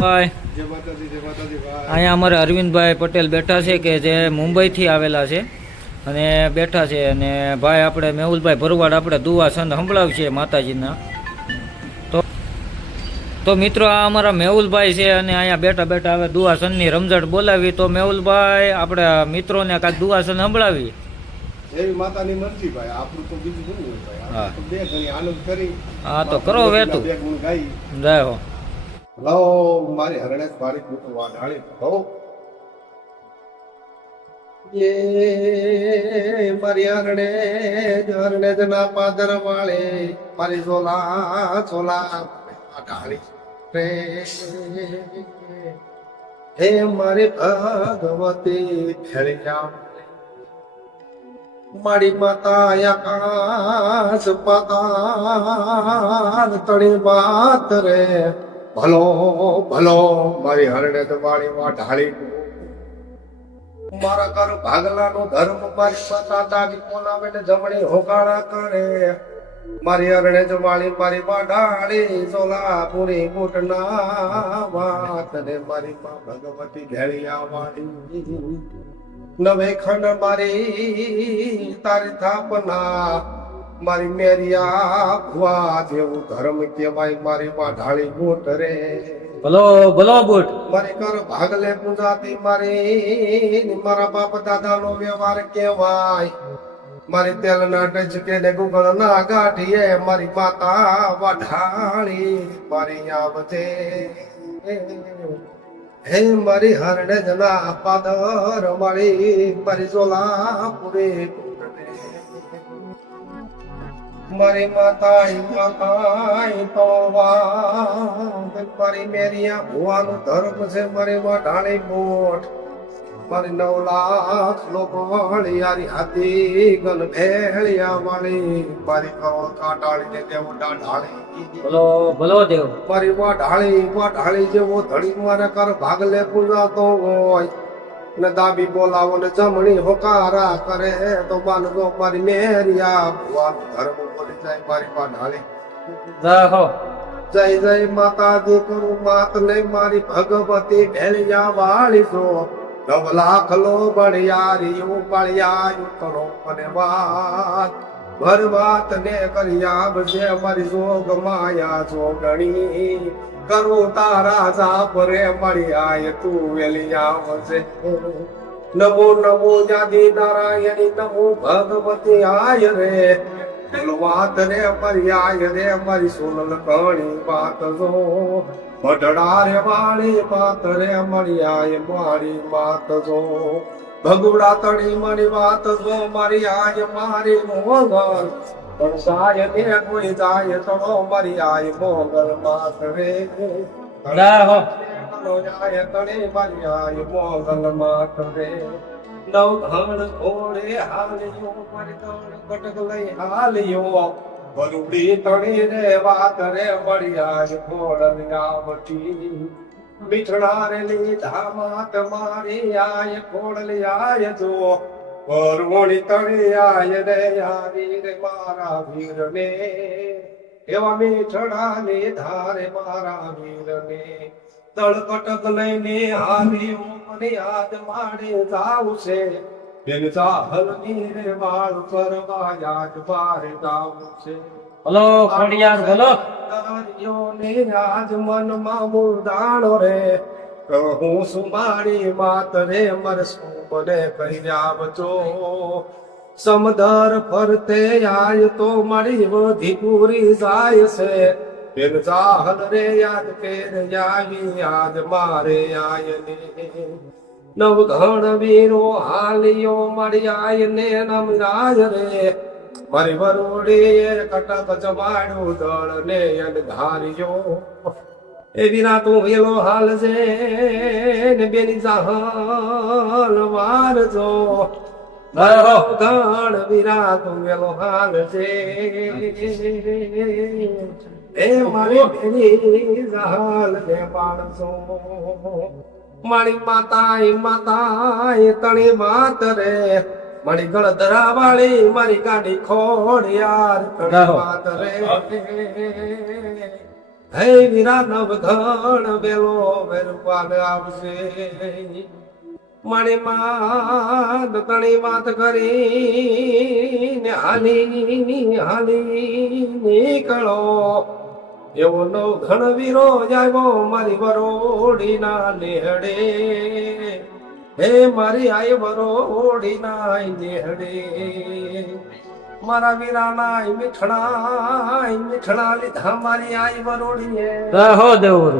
ભાઈ અહીંયા અમારે અરવિંદભાઈ પટેલ બેઠા છે કે જે મુંબઈથી આવેલા છે અને બેઠા છે. અને ભાઈ આપણે મેહુલભાઈ ભરવાડ આપણે દુઆ સંત સંભળાવશે માતાજીના. તો મિત્રો આ અમારા મેહુલભાઈ છે અને અહીંયા બેઠા બેઠા હવે દુઆ સંતની રમઝટ બોલાવી. તો મેહુલભાઈ આપણે મિત્રોને કાંઈક દુઆ સંત સંભળાવી. એવી માતાની મરજી ભાઈ, આપણું તો બીજું શું હોય ભાઈ. હા તો બે ઘણી આનંદ કરી. હા તો કરો વેતું બે ગુણ ગાઈ. જય હો. લાવો મારી હરણેજ બારી કુટુંબ વાઢાળી કહો. એ મારી હરણેજ ના પાદર વાળે મારી ઝોલા ઝોલા વાઢાળી રે. હે મારી ભગવતી ફેરિયા મારી માતા આકાશ પાતાલ તણી વાત રે. ભલો ભલો મારી હરણેજ વાળી વાઢાળી મારા કર ભાગલાનો ધર્મ મારી માતા દાગી કોના જમણી હોકાળા કરે. મારી હરણેજ વાળી મારી વાઢાળી સોલાપુરી બુટના વાત રે. મારી મા ભગવતી ઘેરિયા વાળી નવે ખંડ મારી તારી થાપના મારી મેરિયા ભુવા જેવું ધર્મ કેવાય મારી વાઢાળી બુટ રે. ભલો ભલો બુટ મારી કર ભાગલે પૂજાતી મારી મારા બાપ દાદા નો વ્યવહાર કેવાય. મારી તેલ ના ટચકે ને ગુગળ ના ગાંઠીએ મારી માતા વાઢાળી મારી આવજે. હે મારી હરણેજ ના પાદર મારી મારી સોલાપુરી મારી માતા તો મારી મેરિયા ભુવાનું ધર્મ છે મારી વાઢાળી બોટ. મારી 9 લાખ લોકો યારી હાથી ગન ભેળિયા વાળી મારી કરોડ કાટાળી ને દેવ ડાઢાળી. ભલો ભલો દેવ મારી વાઢાળી જેવો ધડી મારે કર ભાગલે પૂજાતો હોય ને દાબી બોલાવો ને જમણી હોકારા કરે તો માનજો મારી મેરિયા ભુવાનું ધર્મ બોલી જાય મારી વાઢાળી. જય હો. જય જય માતાજી કરું માત ને મારી ભગવતી ભેળિયા વાળી છો. 9 લાખ લો બળિયારીયું બળિયાયું કરો મને વાત ભરવાત ને કર્યા બજે મારી જોગ માયા જોગણી કરું તારા જાપ રે મળ્યા તું વેલી આવજે. નમો નમો જાદી નારાયણી નમો ભગવતી આય રે. વાત રે મર્યાય રે મારી સોનલ કણી વાત જો ભડડા રે વાળી વાત રે મર્યાય મારી વાત જો. ભગુડા તણી મારી વાત જો મારી આય મારી મોગલ પણ સાય ને કોઈ જાય તો મારી આય મોગલ માત રે. જય હો. જાય તણી મારી આય મોગલ માત રે. નવ ધણ ઘોડે હાલ્યો મારી ધણ કટક લઈ હાલ્યો બરુડી તણી રે વાત રે મળ્યા ઘોડ આવતી મીઠડા રે લીધા માત મારી આય ઘોડ આય જો બરુડી તણી આય રે આવી રે મારા વીર ને એવા મીઠડા લીધા રે મારા વીર ને. તળ કટક લઈને હાલ્યો મને યાદ માડે જાવ છે બેન ચાહલ ની રે વાળ કરવા યાદ બારે જાવ છે. ભલો ખડિયાર ભલો તારીઓ ને આજ મનમાં મુરદાણો રે કહું સુમારી માત રે મરસું મને કહી આવજો. સમદર ફરતે આય તો મારી વધી પૂરી જાય છે. બેન ચાહલ રે યાદ કેર આવી યાદ મારે આયને. નવ ઘણ વીરો હાલિયો મારી આયને નમરાજ રે. મારી વરોડી કટક જમાડ્યું દળ ને ધાર્યો. એ વિના તું વેલો હાલ છે ને બેની ચાહલ વારજો. ઘણ વીરા તું વેલો હાલ છે એ મારી બેની ચાહલ ને માણસો. મારી માતા તણી વાત રે મારી ગળદરા વાળી મારી ગાડી ખોડ યાર વાત રે. હે વીરા નવઘણ વેલો વેરપાલ આવશે મારી માં દતણી વાત કરી ને હાલી હાલી નીકળો એવો નવઘણ વીરો જાયો મારી વરોડી ના નેહડે હે મારી આય વરોડી ના નેહડે મારા વીરાના મીઠડા લીધા મારી આઈ વરોડીએ જય હો દેવરું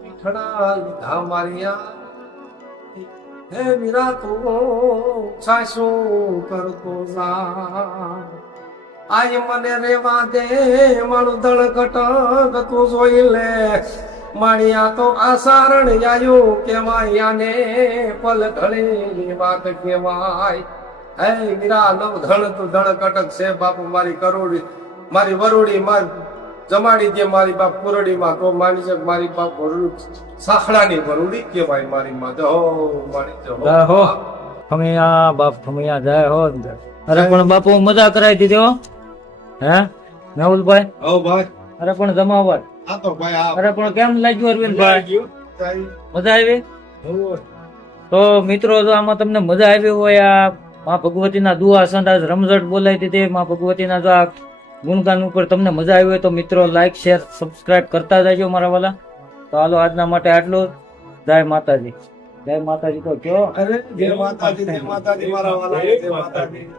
મીઠડા લીધા મારી આઈ હે વીરા તું સાસુ કરતો જા આય મને રેવા દે મારું દળ કટક તું જોઈ લે માળિયા તો આસારણ આયું કેવાય આને પલ ઢળેલી વાત કેવાય હે વીરા નવ ધણ તું ધણ કટક છે બાપુ મારી કરોડી મારી વરોડી માં જમાડી દે મારી બાપ પુરડી માં તો માની છે મારી બાપ સાખડાની વરોડી કેવાય મારી માં જો મારી જય હો ખમૈયા બાપ ખમૈયા જય હો અરે પણ બાપુ મજા કરાવી દીધી હો હે મેહુલભાઈ હો ભાઈ અરે પણ જમાવટ આ તો ભાઈ આ અરે પણ કેમ લાગ્યું અરવિંદભાઈ મજા આવી તો મિત્રો જો આમાં તમને મજા આવી હોય આ માં ભગવતીના દુઆ સંદાસ રમઝટ બોલાવી દીધી માં ભગવતીના જો આ ગુણગાન ઉપર તમને મજા આવી હોય તો મિત્રો લાઈક શેર સબસ્ક્રાઇબ કરતા જજો મારા વાલા તો હાલો આજના માટે આટલું જય માતાજી તો કયો અરે જય માતાજી મારા વાલા જય માતાજી